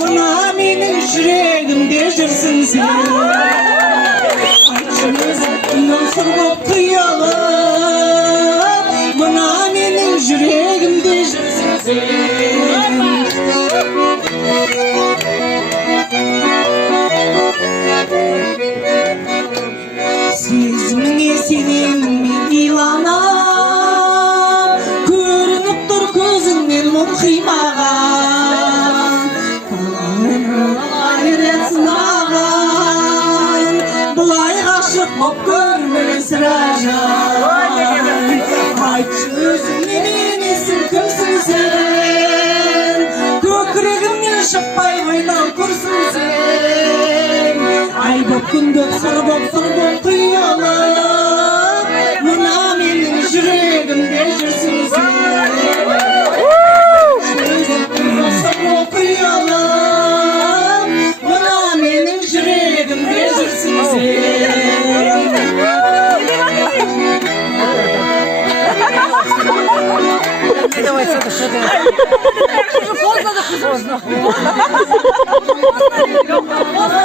Mına menin yüreğimde жүрсің sen. Айтшы өзіңнің сыр боп қиялап, мына менің жүрегімде жүрсің сен. Сезіміңе сенем мен иланам, көрініп тұр көзіңнен мұң қимаған. Айрет сынаған, бұлай ғашық боп көрмеген сірә жан. Айтшы өзіңнен емессің, кімсің сен? Көкірегімнен шықпай ойнау көрсің сен. Ай боп күндеп сыр боп қиялап, мына менің жүрегімде жүрсің сен. Сыр боп қиялап, мына менің жүрегімде жүрсің сен. Давай, Саша, что ты? Поздно, да поздно. Поздно.